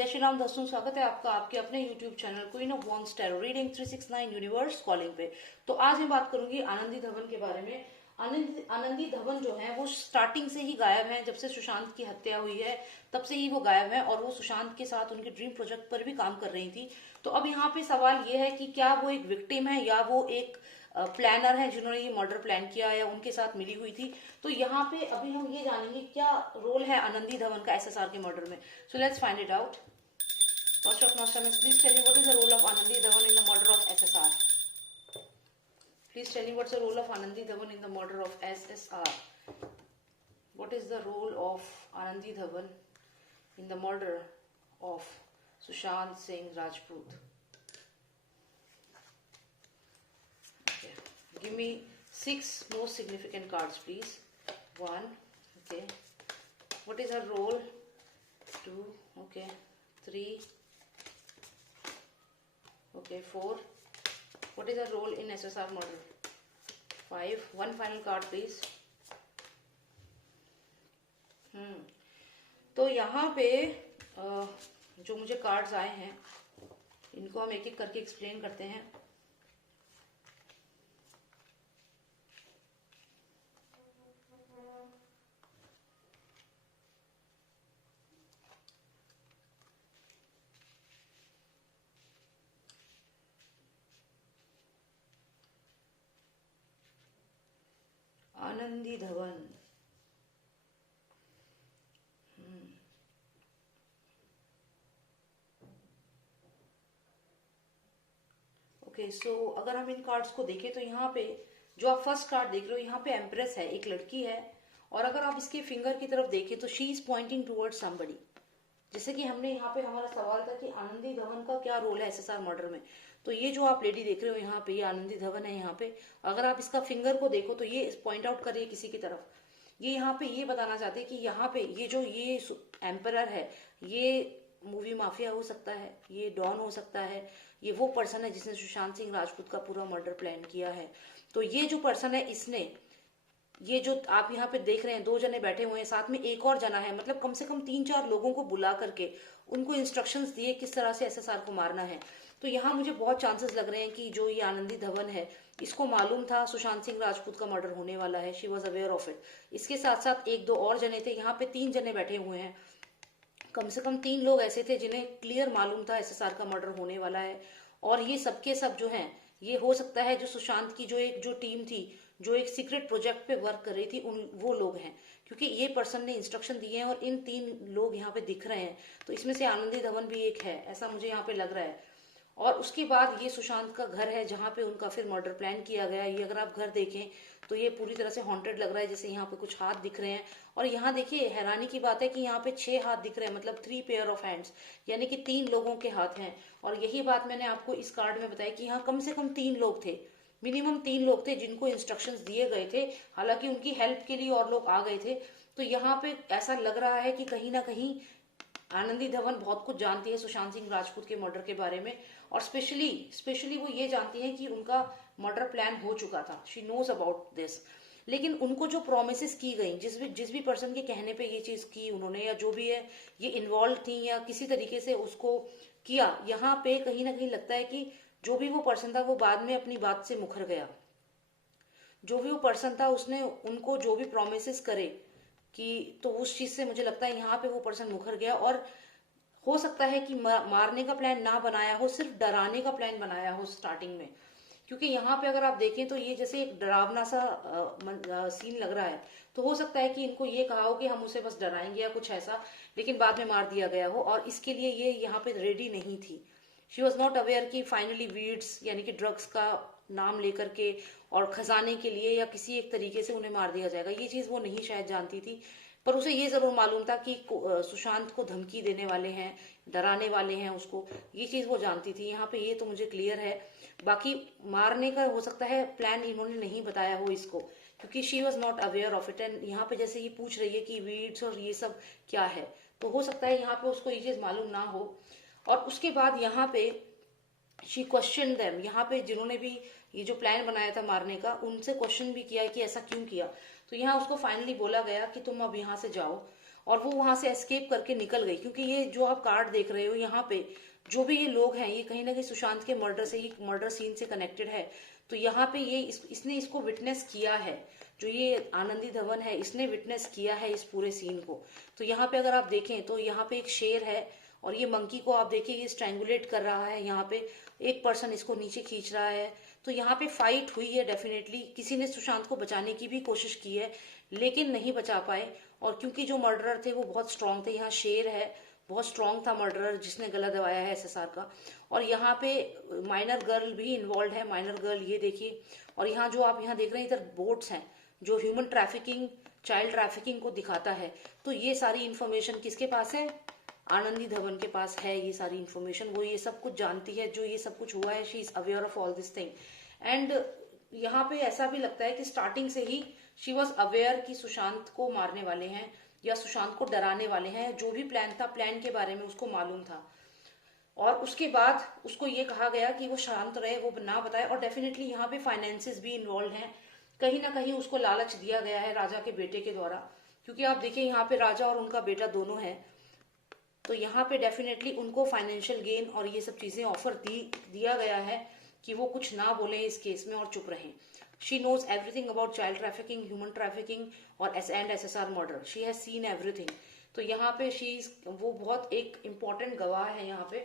जय श्री राम दोस्तों, स्वागत है आपका आपके अपने YouTube channel queen of wands tarot reading 369 universe calling पे। तो आज मैं बात करूंगी आनंदी धवन के बारे में। आनंदी धवन जो है वो स्टार्टिंग से ही गायब है। जब से सुशांत की हत्या हुई है तब से ही वो गायब है और वो सुशांत के साथ उनके ड्रीम प्रोजेक्ट पर भी काम कर रही थी। तो अब यहाँ पे सवाल ये है कि क्या वो एक विक्टिम है या वो एक प्लानर है जिन्होंने ये मर्डर प्लान किया या उनके साथ मिली हुई थी। तो यहाँ पे अभी हम ये जानेंगे क्या रोल है आनंदी धवन का एसएसआर के मर्डर में। So let's find it out. First of Nostradamus, please tell me what is the role of Anandi Dhawan in the murder of SSR. Please tell me what's the role of Anandi Dhawan in the murder of SSR. What is the role of Anandi Dhawan in the murder of Sushant Singh Rajput? Okay. Give me 6 most significant cards, please. 1. Okay. What is her role? 2. Okay. 3. Okay, 4. What is the role in SSR murder? 5. One final card, please. तो यहाँ पे जो मुझे cards आए हैं इनको हम एक एक करके एक्सप्लेन करते हैं। आनंदी धवन। ओके, सो अगर हम इन कार्ड्स को देखें तो यहाँ पे जो आप फर्स्ट कार्ड देख रहे हो यहाँ पे एम्प्रेस है, एक लड़की है। और अगर आप इसके फिंगर की तरफ देखें तो she is pointing towards somebody. जैसे कि हमने यहाँ पे हमारा सवाल था कि आनंदी धवन का क्या रोल है एसएसआर मर्डर में। तो ये जो आप लेडी देख रहे हो यहाँ पे, ये आनंदी धवन है यहाँ पे। अगर आप इसका फिंगर को देखो तो ये पॉइंट आउट कर रही है किसी की तरफ। ये यहाँ पे ये बताना चाहते हैं कि यहाँ पे ये जो ये एम्परर है ये मूवी माफिया हो सकता है, ये डॉन हो सकता है, ये वो पर्सन है जिसने सुशांत सिंह राजपूत का पूरा मर्डर प्लान किया है। तो ये जो पर्सन है इसने ये जो आप यहाँ पे देख रहे हैं 2 जने बैठे हुए हैं, साथ में एक और जना है, मतलब कम से कम 3-4 लोगों को बुला करके उनको इंस्ट्रक्शंस दिए किस तरह से एसएसआर को मारना है। तो यहाँ मुझे बहुत चांसेस लग रहे हैं कि जो ये आनंदी धवन है इसको मालूम था सुशांत सिंह राजपूत का मर्डर होने वाला है। She was aware of it. इसके साथ साथ 1-2 और जने थे। यहाँ पे 3 जने बैठे हुए हैं। कम से कम 3 लोग ऐसे थे जिन्हें क्लियर मालूम था एसएसआर का मर्डर होने वाला है। और ये सबके सब जो हैं ये हो सकता है जो सुशांत की जो टीम थी जो एक सीक्रेट प्रोजेक्ट पे वर्क कर रही थी वो लोग हैं, क्योंकि ये पर्सन ने इंस्ट्रक्शन दिए हैं और इन 3 लोग यहाँ पे दिख रहे हैं। तो इसमें से आनंदी धवन भी एक है, ऐसा मुझे यहाँ पे लग रहा है। और उसके बाद ये सुशांत का घर है जहाँ पे उनका फिर मर्डर प्लान किया गया। ये अगर आप घर देखें तो ये पूरी तरह से हॉन्टेड लग रहा है। जैसे यहाँ पे कुछ हाथ दिख रहे हैं और यहाँ देखिए हैरानी की बात है कि यहाँ पे 6 हाथ दिख रहे हैं, मतलब 3 पेयर ऑफ हैंड्स, यानी कि 3 लोगों के हाथ हैं। और यही बात मैंने आपको इस कार्ड में बताई कि यहाँ कम से कम 3 लोग थे, मिनिमम 3 लोग थे जिनको इंस्ट्रक्शंस दिए गए थे। हालांकि उनकी हेल्प के लिए और लोग आ गए थे। तो यहाँ पे ऐसा लग रहा है कि कहीं ना कहीं आनंदी धवन बहुत कुछ जानती है सुशांत सिंह राजपूत के मर्डर के बारे में। और स्पेशली वो ये जानती है कि उनका मर्डर प्लान हो चुका था। She knows about this. लेकिन उनको जो प्रोमिस की गई, जिस भी पर्सन के कहने पे ये चीज की उन्होंने, या जो भी है ये इन्वॉल्व थी या किसी तरीके से उसको किया, यहाँ पे कहीं ना कहीं लगता है कि जो भी वो पर्सन था वो बाद में अपनी बात से मुकर गया। जो भी वो पर्सन था उसने उनको जो भी प्रोमिस करे कि, तो उस चीज से मुझे लगता है यहाँ पे वो पर्सन मुकर गया। और हो सकता है कि मारने का प्लान ना बनाया हो, सिर्फ डराने का प्लान बनाया हो स्टार्टिंग में। क्योंकि यहाँ पे अगर आप देखें तो ये जैसे एक डरावना सा सीन लग रहा है। तो हो सकता है कि इनको ये कहा हो कि हम उसे बस डराएंगे या कुछ ऐसा, लेकिन बाद में मार दिया गया हो। और इसके लिए ये यहाँ पे रेडी नहीं थी। शी वॉज नॉट अवेयर कि फाइनली वीड्स यानी कि ड्रग्स का नाम लेकर के और खजाने के लिए या किसी एक तरीके से उन्हें मार दिया जाएगा, ये चीज वो नहीं शायद जानती थी। पर उसे ये जरूर मालूम था कि सुशांत को धमकी देने वाले हैं, डराने वाले हैं उसको, ये चीज वो जानती थी। यहाँ पे ये तो मुझे क्लियर है। बाकी मारने का हो सकता है प्लान इन्होंने नहीं बताया हो इसको, क्योंकि she was not aware of it. And यहाँ पे जैसे ये पूछ रही है कि वीड्स और ये सब क्या है, तो हो सकता है यहाँ पे उसको ये चीज मालूम ना हो। और उसके बाद यहाँ पे शी क्वेश्चन देम, यहाँ पे जिन्होंने भी ये जो प्लान बनाया था मारने का उनसे क्वेश्चन भी किया है कि ऐसा क्यों किया। तो यहाँ उसको फाइनली बोला गया कि तुम अब यहाँ से जाओ और वो वहां से एस्केप करके निकल गई, क्योंकि ये जो आप कार्ड देख रहे हो यहाँ पे जो भी ये लोग हैं ये कहीं ना कहीं सुशांत के मर्डर से ही, मर्डर सीन से कनेक्टेड है। तो यहाँ पे ये इसने इसको विटनेस किया है, जो ये आनंदी धवन है इसने विटनेस किया है इस पूरे सीन को। तो यहाँ पे अगर आप देखें तो यहाँ पे एक शेर है और ये मंकी को आप देखिए ये स्ट्रैंगुलेट कर रहा है, यहाँ पे एक पर्सन इसको नीचे खींच रहा है। तो यहाँ पे फाइट हुई है डेफिनेटली, किसी ने सुशांत को बचाने की भी कोशिश की है लेकिन नहीं बचा पाए। और क्योंकि जो मर्डरर थे वो बहुत स्ट्रांग थे, यहाँ शेर है बहुत स्ट्रांग था मर्डरर जिसने गला दबाया है एसएसआर का। और यहाँ पे माइनर गर्ल भी इन्वॉल्व है, माइनर गर्ल ये देखिए। और यहाँ जो आप यहाँ देख रहे हैं इधर बोट्स हैं जो ह्यूमन ट्रैफिकिंग, चाइल्ड ट्रैफिकिंग को दिखाता है। तो ये सारी इन्फॉर्मेशन किसके पास है? आनंदी धवन के पास है ये सारी इन्फॉर्मेशन, वो ये सब कुछ जानती है जो ये सब कुछ हुआ है। She is aware of all this thing. And यहाँ पे ऐसा भी लगता है कि स्टार्टिंग से ही शी वॉज अवेयर कि सुशांत को मारने वाले हैं या सुशांत को डराने वाले हैं। जो भी प्लान था, प्लान के बारे में उसको मालूम था। और उसके बाद उसको ये कहा गया कि वो शांत रहे, वो ना बताए। और डेफिनेटली यहाँ पे फाइनेंसेस भी इन्वॉल्व हैं, कहीं ना कहीं उसको लालच दिया गया है राजा के बेटे के द्वारा। क्योंकि आप देखिए यहाँ पे राजा और उनका बेटा दोनों हैं, तो यहाँ पे डेफिनेटली उनको फाइनेंशियल गेन और ये सब चीजें ऑफर दिया गया है कि वो कुछ ना बोले इस केस में और चुप रहें। She knows everything about child trafficking, human trafficking और SSR murder. She has seen everything. तो यहाँ पे वो बहुत एक इम्पोर्टेंट गवाह है यहाँ पे।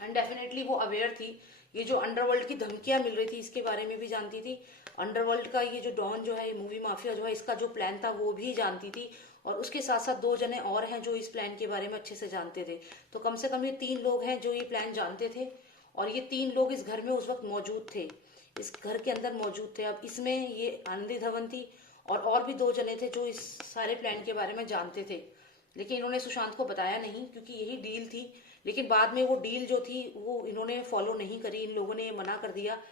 एंड डेफिनेटली वो अवेयर थी, ये जो अंडरवर्ल्ड की धमकियां मिल रही थी इसके बारे में भी जानती थी। अंडरवर्ल्ड का ये जो डॉन जो है, ये मूवी माफिया जो है, इसका जो प्लान था वो भी जानती थी। और उसके साथ साथ 2 जने और हैं जो इस प्लान के बारे में अच्छे से जानते थे। तो कम से कम ये 3 लोग हैं जो ये प्लान जानते थे। और ये 3 लोग इस घर में उस वक्त मौजूद थे, इस घर के अंदर मौजूद थे। अब इसमें ये आनंदी धवन थी और भी 2 जने थे जो इस सारे प्लान के बारे में जानते थे, लेकिन इन्होंने सुशांत को बताया नहीं क्योंकि यही डील थी। लेकिन बाद में वो डील जो थी वो इन्होंने फॉलो नहीं करी, इन लोगों ने मना कर दिया,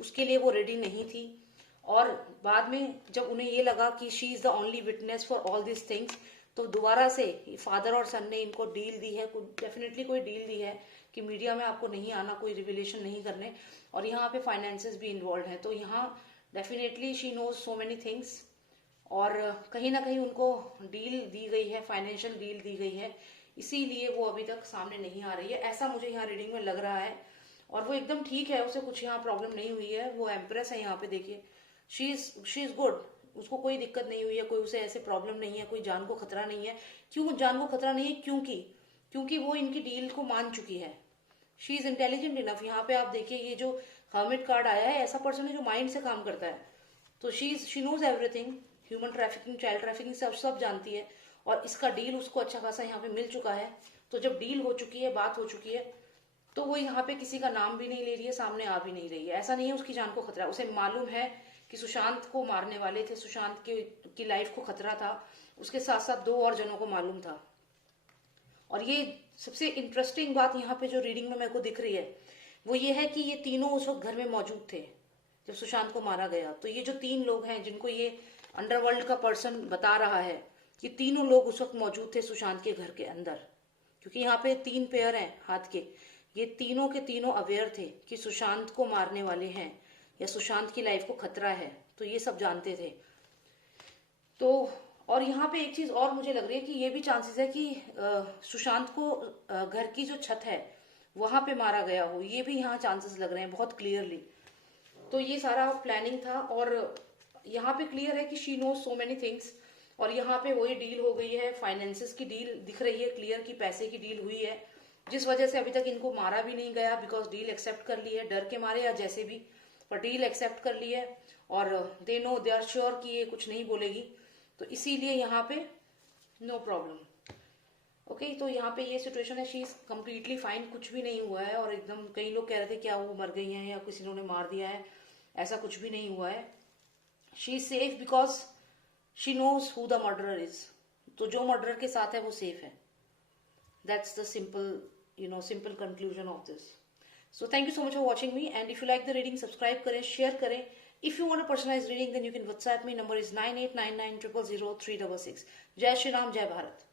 उसके लिए वो रेडी नहीं थी। और बाद में जब उन्हें ये लगा कि she is the only witness for all this things, तो दोबारा से फादर और सन ने इनको डील दी है, डेफिनेटली कोई डील दी है कि मीडिया में आपको नहीं आना, कोई रिविलेशन नहीं करने। और यहाँ पे फाइनेंसेस भी इन्वॉल्व है। तो यहाँ definitely she knows so many things और कहीं ना कहीं उनको डील दी गई है, फाइनेंशियल डील दी गई है, इसीलिए वो अभी तक सामने नहीं आ रही है, ऐसा मुझे यहाँ रीडिंग में लग रहा है। और वो एकदम ठीक है, उसे कुछ यहाँ प्रॉब्लम नहीं हुई है, वो एम्प्रेस है यहाँ पे देखिए। शी इज गुड, उसको कोई दिक्कत नहीं हुई है, कोई उसे ऐसे प्रॉब्लम नहीं है, कोई जान को खतरा नहीं है। क्यों जान को खतरा नहीं है? क्योंकि वो इनकी डील को मान चुकी है। She is intelligent enough. यहाँ पे आप देखिए ये जो हर्मिट कार्ड आया है, ऐसा पर्सन है जो माइंड से काम करता है। तो she knows everything, human trafficking, child trafficking सब जानती है। और इसका डील उसको अच्छा खासा यहाँ पे मिल चुका है। तो जब डील हो चुकी है, बात हो चुकी है, तो वो यहाँ पे किसी का नाम भी नहीं ले रही है, सामने आ भी नहीं रही है। ऐसा नहीं है उसकी जान को खतरा, उसे मालूम है कि सुशांत को मारने वाले थे, सुशांत की लाइफ को खतरा था। उसके साथ साथ 2 और जनों को मालूम था। और ये सबसे इंटरेस्टिंग बात यहाँ पे जो रीडिंग में मेरे को दिख रही है वो ये है कि ये तीनों उस वक्त घर में मौजूद थे जब सुशांत को मारा गया। तो ये जो 3 लोग हैं जिनको ये अंडरवर्ल्ड का पर्सन बता रहा है, ये तीनों लोग उस वक्त मौजूद थे सुशांत के घर के अंदर। क्योंकि यहाँ पे 3 पेयर हैं हाथ के, ये तीनों के तीनों अवेयर थे कि सुशांत को मारने वाले हैं या सुशांत की लाइफ को खतरा है, तो ये सब जानते थे। तो और यहाँ पे एक चीज और मुझे लग रही है कि ये भी चांसेस है कि सुशांत को घर की जो छत है वहां पे मारा गया हो, ये भी यहाँ चांसेस लग रहे हैं बहुत क्लियरली। तो ये सारा प्लानिंग था और यहाँ पे क्लियर है कि she knows so many things. और यहाँ पे वही डील हो गई है, फाइनेंसेस की डील दिख रही है क्लियर की पैसे की डील हुई है, जिस वजह से अभी तक इनको मारा भी नहीं गया, बिकॉज डील एक्सेप्ट कर ली है, डर के मारे या जैसे भी, पर डील एक्सेप्ट कर ली है। और they know, they are sure कि ये कुछ नहीं बोलेगी, तो इसीलिए यहाँ पे नो प्रॉब्लम। ओके, तो यहाँ पे ये सिचुएशन है, शी इज कम्प्लीटली फाइन, कुछ भी नहीं हुआ है। और एकदम कई लोग कह रहे थे क्या वो मर गई हैं या किसी ने मार दिया है, ऐसा कुछ भी नहीं हुआ है। She is safe because she knows who the murderer is. तो जो मर्डरर के साथ है वो सेफ है। That's the simple conclusion of this. So thank you so much for watching me, and if you like the reading subscribe करें, share करें। If you want a personalized reading, then you can WhatsApp me. Number is 9899000366. जय श्री राम, जय भारत।